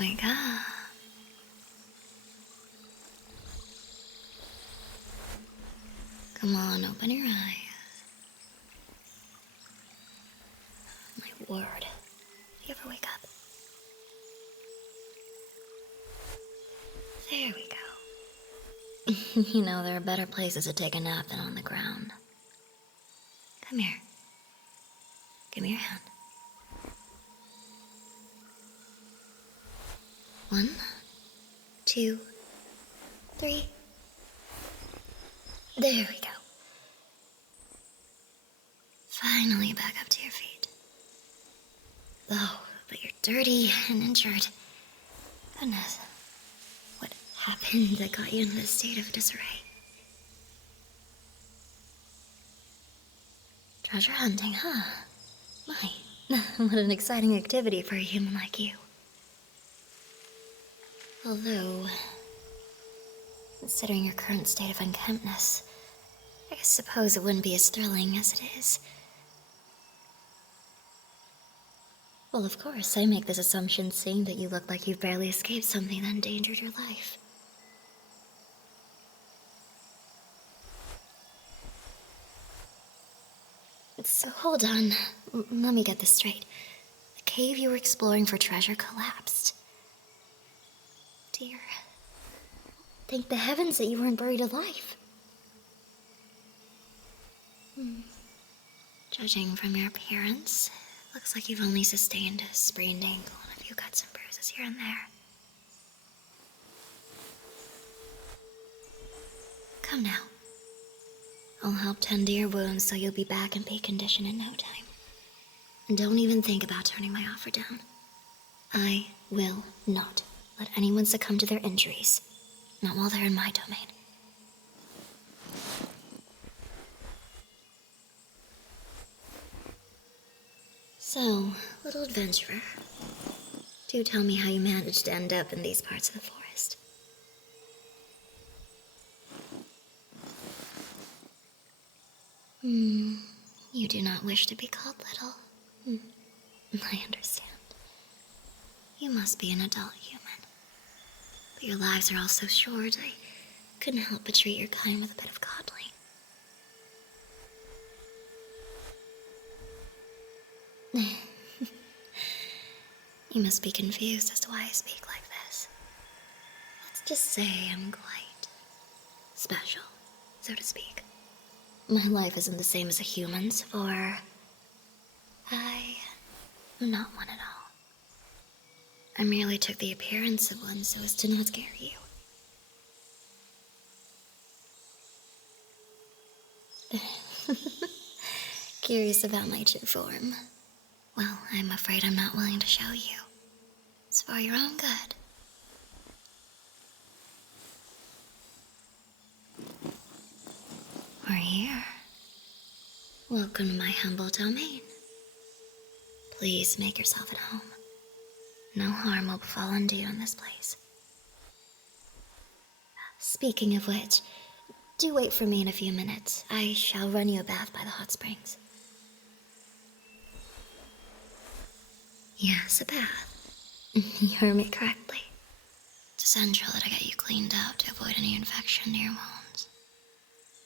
Wake up. Come on, open your eyes. My word. You ever wake up? There we go. You know, there are better places to take a nap than on the ground. Come here. Give me your hand. 1, 2, 3. There we go. Finally back up to your feet. Oh, but you're dirty and injured. Goodness. What happened that got you in this state of disarray? Treasure hunting, huh? My, what an exciting activity for a human like you. Although, considering your current state of unkemptness, I suppose it wouldn't be as thrilling as it is. Well, of course, I make this assumption seeing that you look like you've barely escaped something that endangered your life. So hold on, let me get this straight. The cave you were exploring for treasure collapsed. Dear, thank the heavens that you weren't buried alive. Judging from your appearance, looks like you've only sustained a sprained ankle and a few cuts and bruises here and there. Come now. I'll help tend to your wounds so you'll be back in peak condition in no time. And don't even think about turning my offer down. I will not let anyone succumb to their injuries, not while they're in my domain. So, little adventurer, do tell me how you managed to end up in these parts of the forest. You do not wish to be called little. I understand. You must be an adult human. But your lives are all so short, I couldn't help but treat your kind with a bit of coddling. You must be confused as to why I speak like this. Let's just say I'm quite special, so to speak. My life isn't the same as a human's, for I am not one at all. I merely took the appearance of one so as to not scare you. Curious about my true form? Well, I'm afraid I'm not willing to show you. It's for your own good. We're here. Welcome to my humble domain. Please make yourself at home. No harm will befall you in this place. Speaking of which, do wait for me in a few minutes. I shall run you a bath by the hot springs. Yes, a bath. You heard me correctly. It's essential that I get you cleaned up to avoid any infection to your wounds.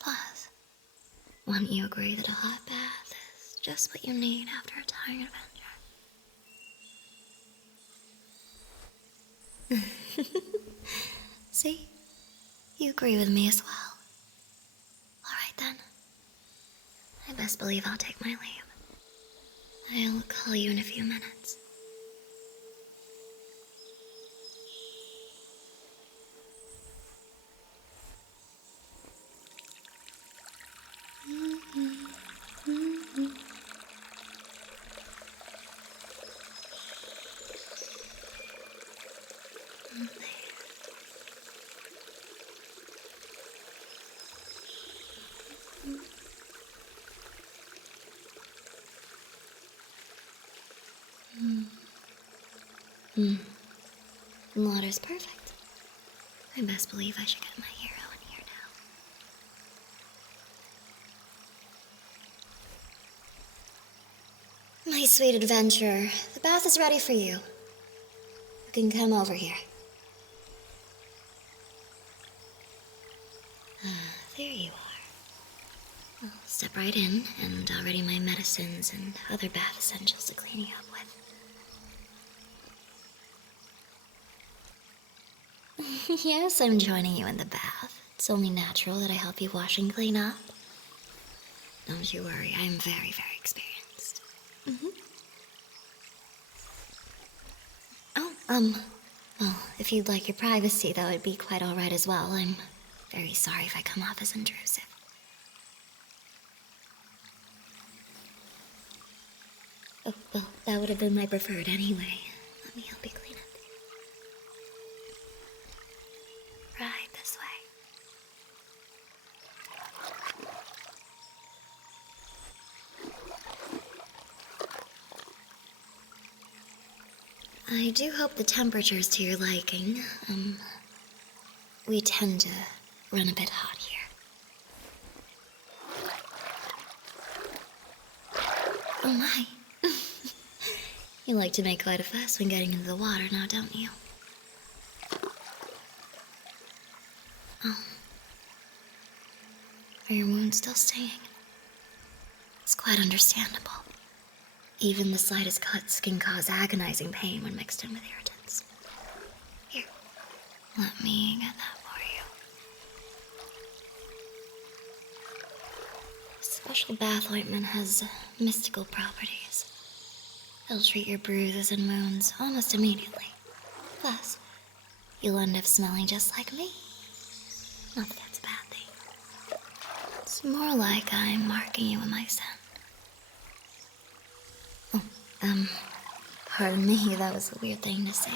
Plus, wouldn't you agree that a hot bath is just what you need after a tiring adventure? See? You agree with me as well. Alright then. I best believe I'll take my leave. I'll call you in a few minutes. Water's perfect. I best believe I should get my hero in here now. My sweet adventurer, the bath is ready for you. You can come over here. There you are. I'll step right in, and I'll ready my medicines and other bath essentials to clean you up with. Yes, I'm joining you in the bath. It's only natural that I help you wash and clean up. Don't you worry, I am very, very experienced. Oh, well, if you'd like your privacy, that would be quite alright as well. I'm very sorry if I come off as intrusive. Oh, well, that would have been my preferred anyway. Let me help you clean up. Right this way. I do hope the temperature's to your liking. We tend to run a bit hot here. Oh my. You like to make quite a fuss when getting into the water now, don't you? Oh. Are your wounds still stinging? It's quite understandable. Even the slightest cuts can cause agonizing pain when mixed in with irritants. Here, let me get that for you. This special bath ointment has mystical properties. It'll treat your bruises and wounds almost immediately. Plus, you'll end up smelling just like me. Not that that's a bad thing. It's more like I'm marking you with my scent. Pardon me, that was a weird thing to say.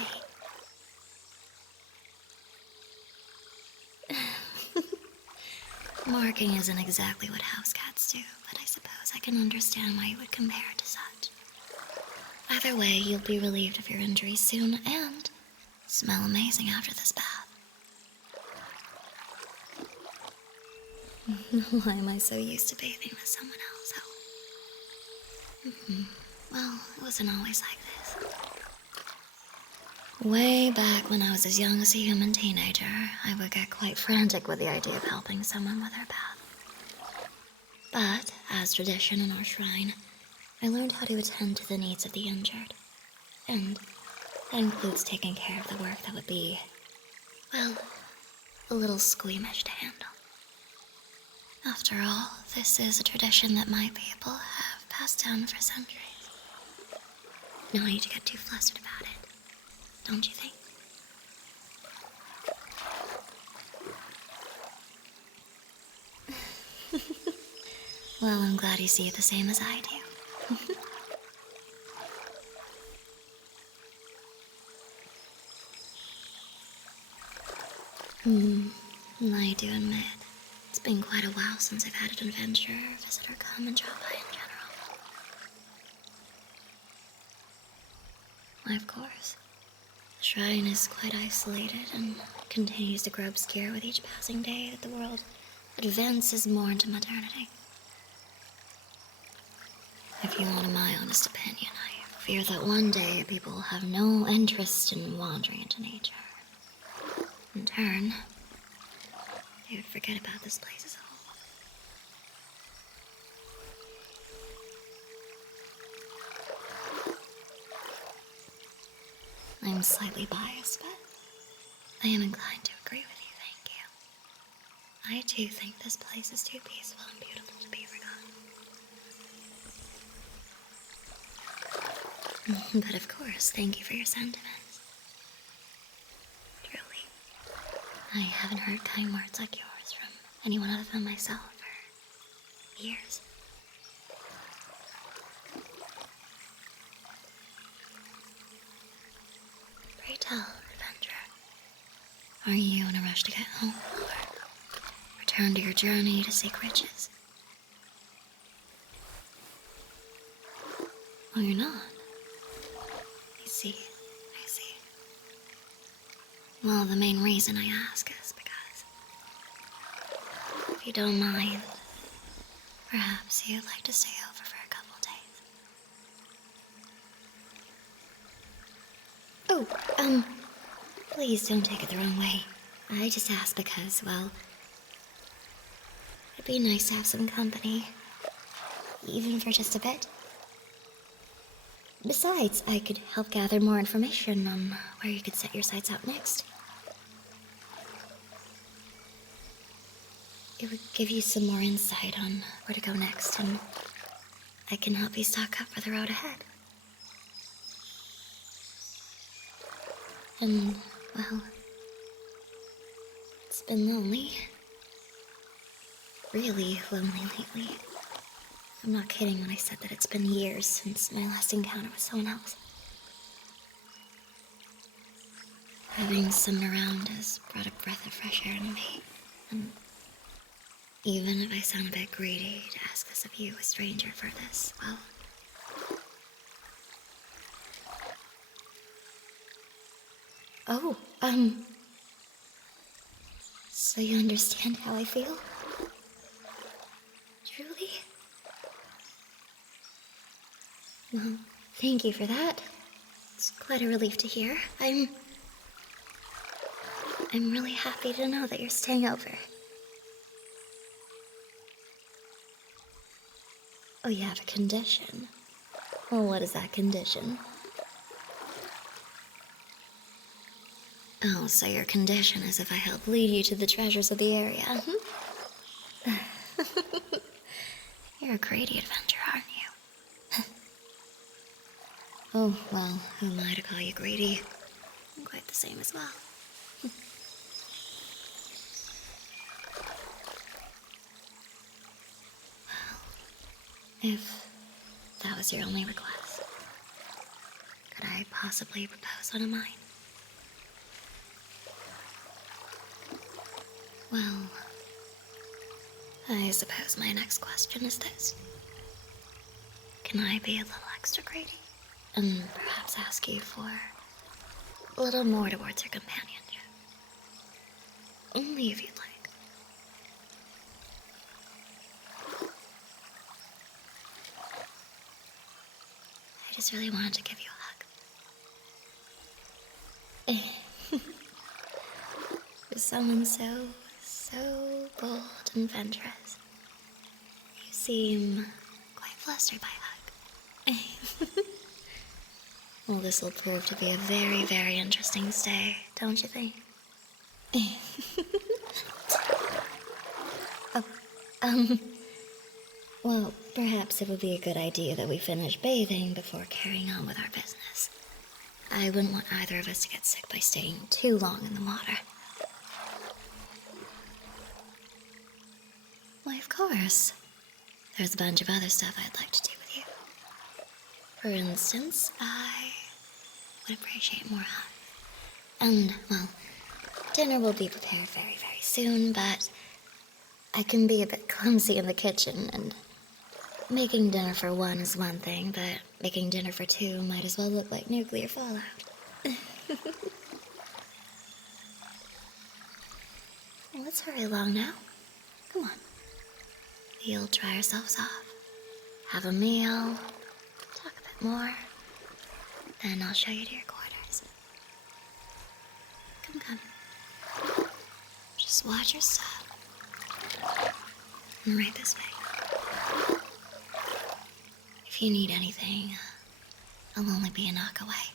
Marking isn't exactly what house cats do, but I suppose I can understand why you would compare it to such. Either way, you'll be relieved of your injuries soon and smell amazing after this bath. Why am I so used to bathing with someone else? Oh. Well, it wasn't always like this. Way back when I was as young as a human teenager, I would get quite frantic with the idea of helping someone with their bath. But, as tradition in our shrine, I learned how to attend to the needs of the injured. And that includes taking care of the work that would be, well, a little squeamish to handle. After all, this is a tradition that my people have passed down for centuries. No need to get too flustered about it, don't you think? Well, I'm glad you see it the same as I do. I do admit, it's been quite a while since I've had an adventurer or visitor come and drop by in general. Why, of course. The shrine is quite isolated and continues to grow obscure with each passing day that the world advances more into modernity. If you want my honest opinion, I fear that one day people will have no interest in wandering into nature. In turn, they would forget about this place as a whole. I'm slightly biased, but I am inclined to agree with you, thank you. I too think this place is too peaceful and beautiful to be forgotten. But of course, thank you for your sentiments. Truly, I haven't heard kind words like yours from anyone other than myself for years. Pray tell, adventurer, are you in a rush to get home or return to your journey to seek riches? Oh, you're not? I see. Well, the main reason I ask is because, if you don't mind, perhaps you'd like to stay over for a couple Oh, please don't take it the wrong way. I just asked because, well, it'd be nice to have some company. Even for just a bit. Besides, I could help gather more information on where you could set your sights out next. It would give you some more insight on where to go next, and I can help you stock up for the road ahead. And, well, it's been lonely. Really lonely lately. I'm not kidding when I said that it's been years since my last encounter with someone else. Having someone around has brought a breath of fresh air to me, and even if I sound a bit greedy to ask this of you, a stranger, for this, well... Oh, so you understand how I feel? Truly? Well, thank you for that. It's quite a relief to hear. I'm really happy to know that you're staying over. Oh, you have a condition? Well, what is that condition? Oh, so your condition is if I help lead you to the treasures of the area, You're a greedy adventurer, aren't you? Oh, well, who am I to call you greedy? I'm quite the same as well. If that was your only request, could I possibly propose one of mine? Well, I suppose my next question is this. Can I be a little extra greedy? And perhaps ask you for a little more towards your companionship? Only if you'd like. I just really wanted to give you a hug. For someone so bold and adventurous, you seem quite flustered by a hug. Well, this will prove to be a very, very interesting stay, don't you think? Oh, well, perhaps it would be a good idea that we finish bathing before carrying on with our business. I wouldn't want either of us to get sick by staying too long in the water. Why, of course. There's a bunch of other stuff I'd like to do with you. For instance, I would appreciate more hugs. And, well, dinner will be prepared very, very soon, but I can be a bit clumsy in the kitchen, and making dinner for one is one thing, but making dinner for two might as well look like nuclear fallout. Well, let's hurry along now. Come on. We'll dry ourselves off, have a meal, talk a bit more, then I'll show you to your quarters. Come. Just watch your step. And right this way. If you need anything, I'll only be a knock away.